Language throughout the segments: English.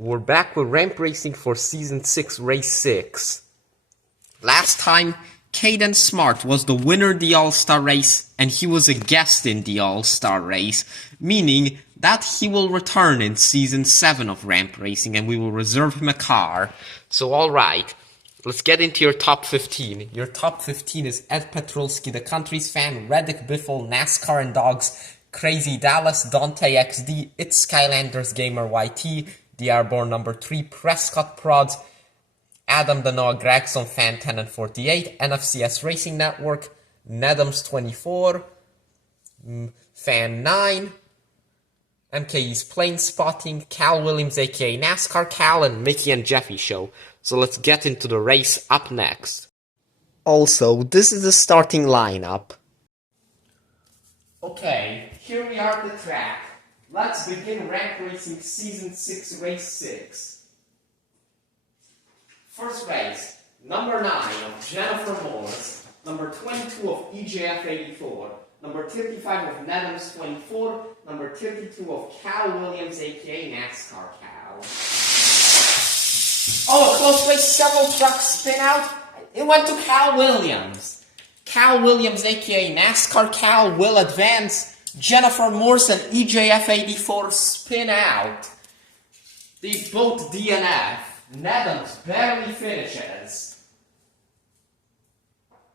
We're back with ramp racing for season 6, race 6. Last time, Caden Smart was the winner of the All-Star race, and he was a guest in the All-Star race, meaning that he will return in season 7 of ramp racing, and we will reserve him a car. So alright, let's get into your top 15. Your top 15 is Ed Petrolski, the Country's Fan, Reddick Biffle, NASCAR and Dogs, Crazy Dallas, Dante XD, It's Skylanders Gamer YT, The Airborne number 3, Prescott Prods, Adam the Noah Gregson Fan 10 and 48, NFCS Racing Network, Nedums 24, Fan 9, MKE's Plane Spotting, Cal Williams aka NASCAR Cal, and Mickey and Jeffy Show. So let's get into the race up next. Also, this is the starting lineup. Okay, here we are at the track. Let's begin ramp racing season 6, race 6. First race, number 9 of Jennifer Morris, number 22 of EJF 84, number 35 of Nedums 24, number 32 of Cal Williams aka NASCAR Cal. Oh, a close race, several trucks spin out. It went to Cal Williams. Cal Williams aka NASCAR Cal will advance. Jennifer Morse and EJF 84 spin out. They both DNF. Nedums barely finishes.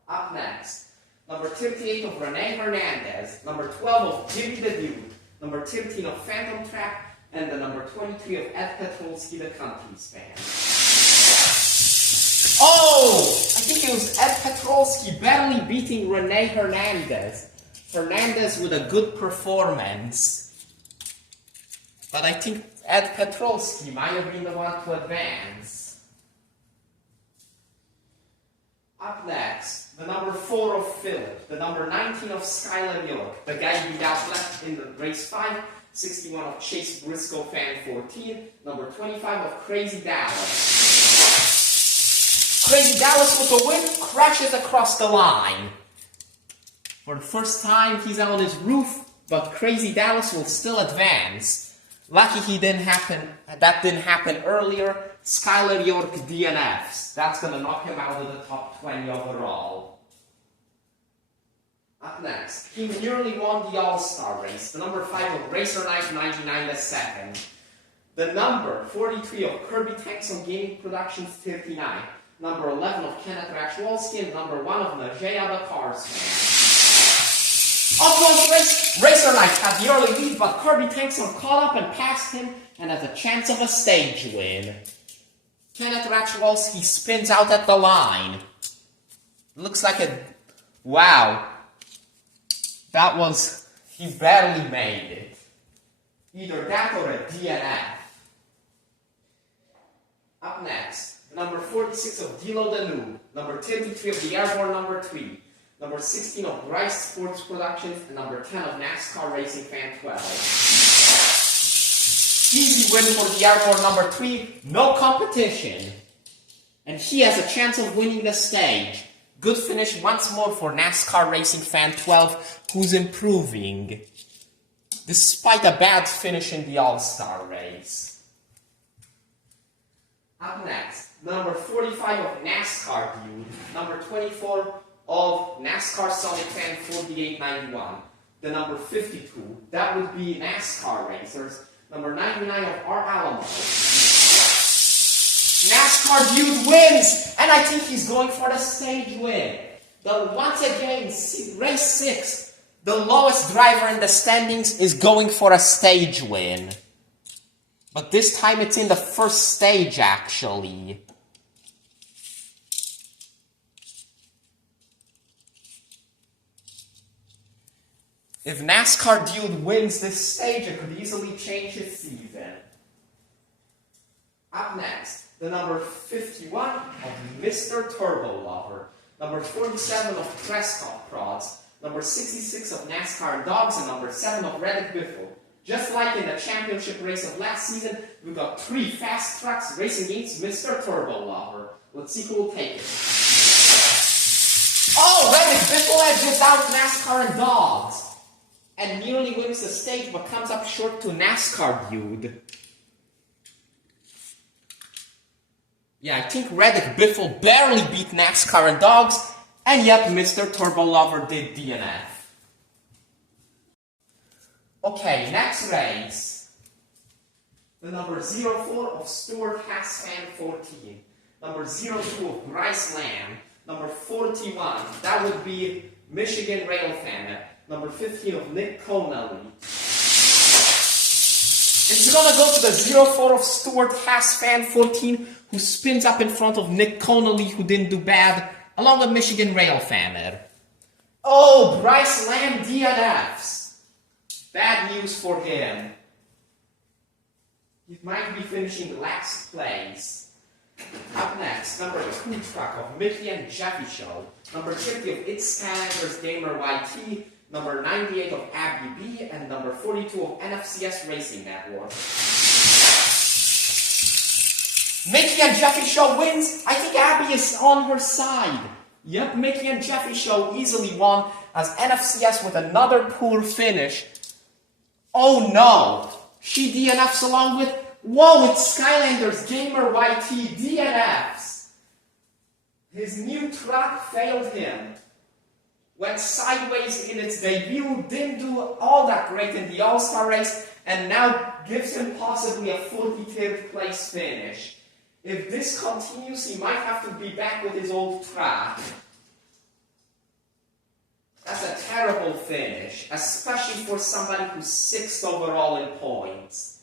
Up next, number 38 of Renee Hernandez, number 12 of Jimmy the Dude, number 13 of Phantom Trap, and the number 23 of Ed Petrolski, the Country's Fan. Oh! I think it was Ed Petrolski barely beating Renee Hernandez. Hernandez with a good performance. But I think Ed Petrolski might have been the one to advance. Up next, the number 4 of Philip, the number 19 of Skylar York, the guy beat out left in the race 5, 61 of Chase Briscoe Fan 14, number 25 of Crazy Dallas. Crazy Dallas with the win, crashes across the line. For the first time, he's on his roof, but Crazy Dallas will still advance. Lucky that didn't happen earlier. Skylar York DNFs. That's gonna knock him out of the top 20 overall. Up next, he nearly won the All-Star race. The number 5 of Racer Knight 99 the second. The number 43 of Kirby Tanks Gaming Productions 39. Number 11 of Kenneth Rachwalski, and number 1 of Najee the Cars Fan. Close race, Racer Knight had the early lead, but Kirby Tankson caught up and passed him and has a chance of a stage win. Kenneth Rachwalski spins out at the line. Looks like a... Wow. That was... He barely made it. Either that or a DNF. Up next, number 46 of Dilo the Noob, number 33 of the Airborne number 3, number 16 of Bryce Sports Productions, and number 10 of NASCAR Racing Fan 12. Easy win for the Airborne number 3, no competition. And he has a chance of winning the stage. Good finish once more for NASCAR Racing Fan 12, who's improving, despite a bad finish in the All-Star race. Up next, number 45 of NASCAR Dude, number 24 of NASCAR Sonic Fan 4891, the number 52, that would be NASCAR Racers, number 99 of R. Alamo. NASCAR Dude wins, and I think he's going for the stage win. Once again, race 6, the lowest driver in the standings is going for a stage win. But this time it's in the first stage, actually. If NASCAR Dude wins this stage, it could easily change his season. Up next, the number 51 of Mr. Turbo Lover, number 47 of Prescott Prods, number 66 of NASCAR Dogs, and number 7 of Reddick Biffle. Just like in the championship race of last season, we got 3 fast trucks racing against Mr. Turbo Lover. Let's see who will take it. Oh, Reddick Biffle edges out NASCAR and Dogs, and nearly wins the stage, but comes up short to NASCAR Dude. Yeah, I think Reddick Biffle barely beat NASCAR and Dogs, and yet Mr. Turbo Lover did DNF. Okay, next race. The number 04 of Stuart Hassfan 14. Number 02 of Bryce Lamb. Number 41, that would be Michigan Railfan. Number 15 of Nick Connelly. It's gonna go to the 04 of Stuart Hassfan 14, who spins up in front of Nick Connelly, who didn't do bad, along with Michigan Railfan. Oh, Bryce Lamb DNFs. Bad news for him. He might be finishing last place. Up next, number 2 truck of Mickey and Jeffy Show. Number 50 of It's Skylanders Gamer YT. Number 98 of Abby B. And number 42 of NFCS Racing Network. Mickey and Jeffy Show wins. I think Abby is on her side. Yep, Mickey and Jeffy Show easily won as NFCS with another poor finish. Oh no! She DNFs along with... Whoa, it's Skylanders Gamer YT DNFs. His new truck failed him. Went sideways in its debut, didn't do all that great in the All-Star race, and now gives him possibly a 43rd place finish. If this continues, he might have to be back with his old truck. That's a terrible finish, especially for somebody who's 6th overall in points.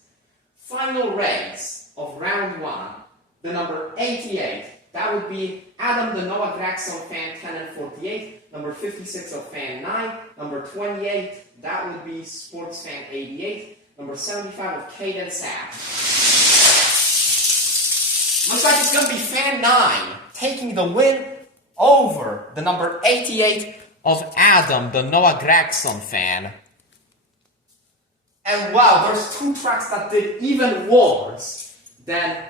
Final race of round 1, the number 88, that would be Adam the Noah Gregson fan 10 and 48, number 56 of fan 9, number 28, that would be sports fan 88, number 75 of Caden Sapp. Looks like it's going to be fan 9 taking the win over the number 88 of Adam the Noah Gregson fan. And wow, there's 2 tracks that did even worse than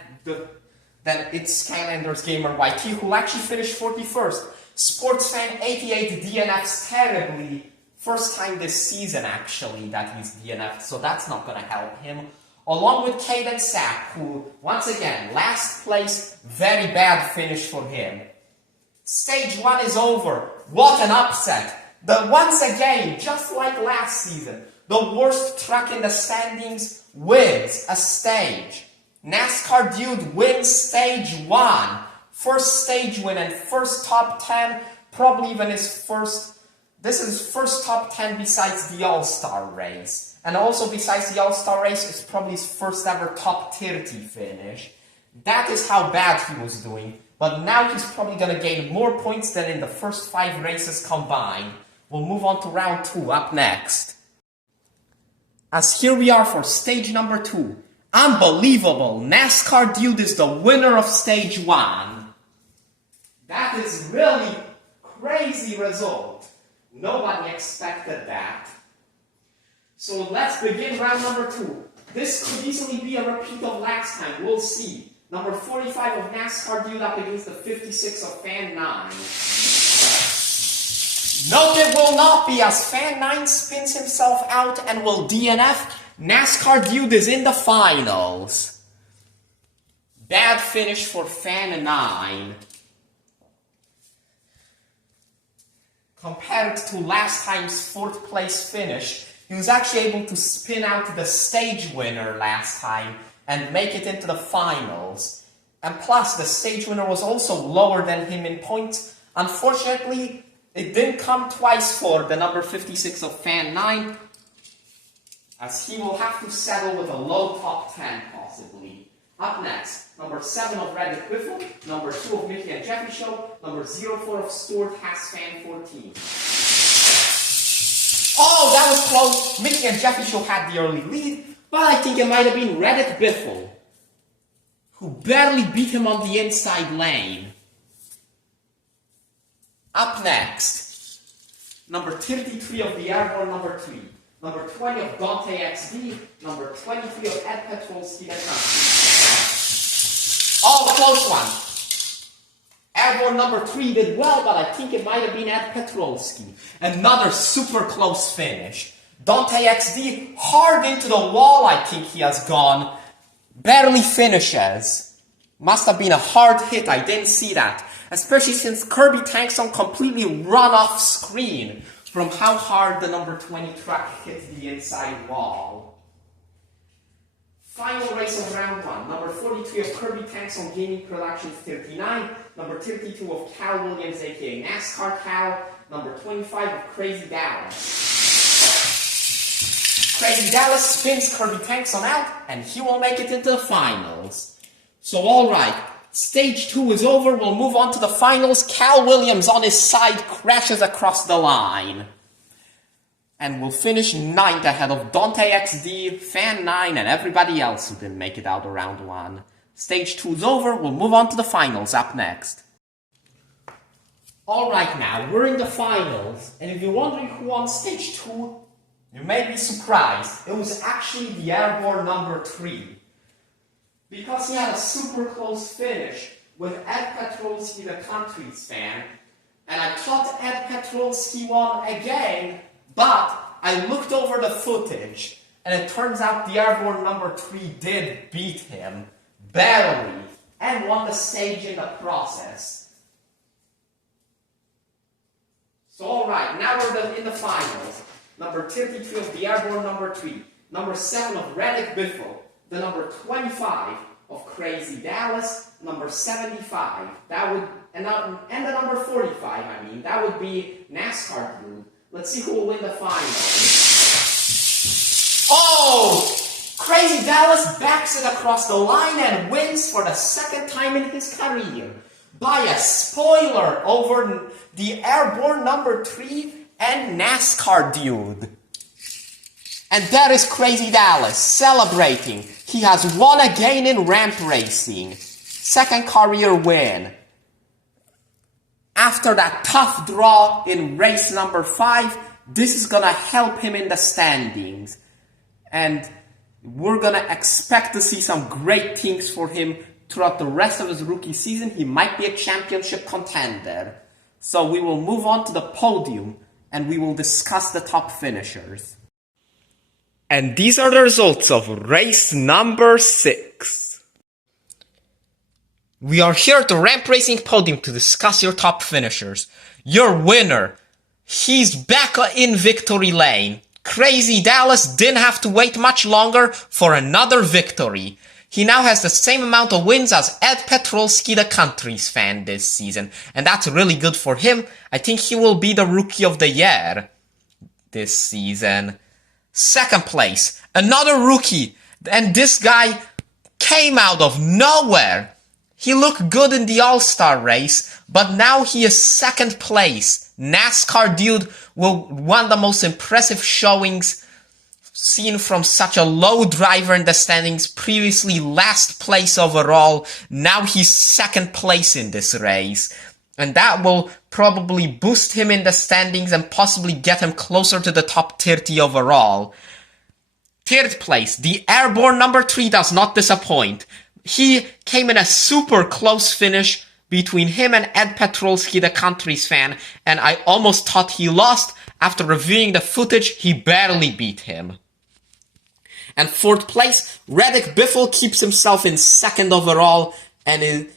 It's Skylanders Gamer YT, who actually finished 41st. Sportsfan 88 DNFs terribly. First time this season, actually, that he's DNF'd, so that's not going to help him. Along with Caden Sapp, who, once again, last place, very bad finish for him. Stage 1 is over. What an upset. Once again, just like last season, the worst truck in the standings wins a stage. NASCAR Dude wins stage 1. First stage win and first top 10. Probably even his first... This is his first top 10 besides the All-Star race. And also besides the All-Star race, it's probably his first ever top 30 finish. That is how bad he was doing. But now he's probably going to gain more points than in the first 5 races combined. We'll move on to round 2 up next. As here we are for stage number 2. Unbelievable! NASCAR Dude is the winner of stage 1. That is really crazy result. Nobody expected that. So let's begin round number 2. This could easily be a repeat of last time. We'll see. Number 45 of NASCAR Dude up against the 56 of Fan 9. No, it will not be, as Fan 9 spins himself out and will DNF. NASCAR Dude is in the finals. Bad finish for Fan 9. Compared to last time's 4th place finish, he was actually able to spin out the stage winner last time and make it into the finals. And plus, the stage winner was also lower than him in points. Unfortunately, it didn't come twice for the number 56 of Fan 9, as he will have to settle with a low top 10, possibly. Up next, number 7 of Reddick Biffle, number 2 of Mickey and Jeffy Show, number 04 of Stuart Hassfan 14. Oh, that was close. Mickey and Jeffy Show had the early lead, but I think it might have been Reddick Biffle, who barely beat him on the inside lane. Up next, number 33 of the Airborne number 3, number 20 of Dante XD, number 23 of Ed Petrolski. Oh, close one. Airborne number 3 did well, but I think it might have been Ed Petrolski. Another super close finish. Dante XD hard into the wall, I think he has gone. Barely finishes. Must have been a hard hit, I didn't see that. Especially since Kirby Tankson completely run off screen from how hard the number 20 truck hit the inside wall. Final race of round 1. Number 43 of Kirby Tankson Gaming Productions 39. Number 32 of Cal Williams aka NASCAR Cal. Number 25 of Crazy Dallas. Crazy Dallas spins Kirby Tankson out and he will make it into the finals. So alright, stage 2 is over, we'll move on to the finals. Cal Williams on his side crashes across the line. And will finish 9th ahead of Dante XD, Fan 9, and everybody else who didn't make it out of round 1. Stage 2 is over, we'll move on to the finals up next. Alright now, we're in the finals, and if you're wondering who won stage 2, you may be surprised. It was actually the airborne number 3. Because he had a super close finish with Ed Petrolsky, the country's fan, and I thought Ed Petrolsky won again, but I looked over the footage, and it turns out the airborne number 3 did beat him, barely, and won the stage in the process. So alright, now we're in the finals. Number 33 of the airborne number 3, number 7 of Reddick Biffle, the number 25 of Crazy Dallas, number 75, that would, and the number 45, that would be NASCAR Dude. Let's see who will win the finals. Oh! Crazy Dallas backs it across the line and wins for the second time in his career by a spoiler over the airborne number 3 and NASCAR Dude. And that is Crazy Dallas celebrating. He has won again in ramp racing. Second career win. After that tough draw in race number 5, this is gonna help him in the standings. And we're gonna expect to see some great things for him throughout the rest of his rookie season. He might be a championship contender. So we will move on to the podium and we will discuss the top finishers. And these are the results of race number 6. We are here at the ramp racing podium to discuss your top finishers. Your winner, he's back in victory lane. Crazy Dallas didn't have to wait much longer for another victory. He now has the same amount of wins as Ed Petrolsky, the country's fan this season. And that's really good for him. I think he will be the rookie of the year this season. Second place, another rookie, and this guy came out of nowhere. He looked good in the All-Star race, but now he is second place. NASCAR Dude will one of the most impressive showings seen from such a low driver in the standings, previously last place overall. Now he's second place in this race. And that will probably boost him in the standings and possibly get him closer to the top 30 overall. Third place, the airborne number 3 does not disappoint. He came in a super close finish between him and Ed Petrolsky, the country's fan, and I almost thought he lost. After reviewing the footage, he barely beat him. And fourth place, Reddick Biffle keeps himself in second overall and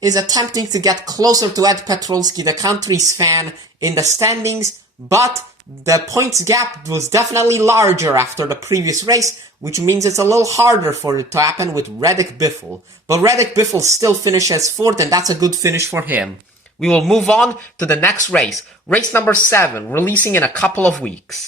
is attempting to get closer to Ed Petrolsky, the country's fan, in the standings, but the points gap was definitely larger after the previous race, which means it's a little harder for it to happen with Reddick Biffle. But Reddick Biffle still finishes 4th, and that's a good finish for him. We will move on to the next race, race number 7, releasing in a couple of weeks.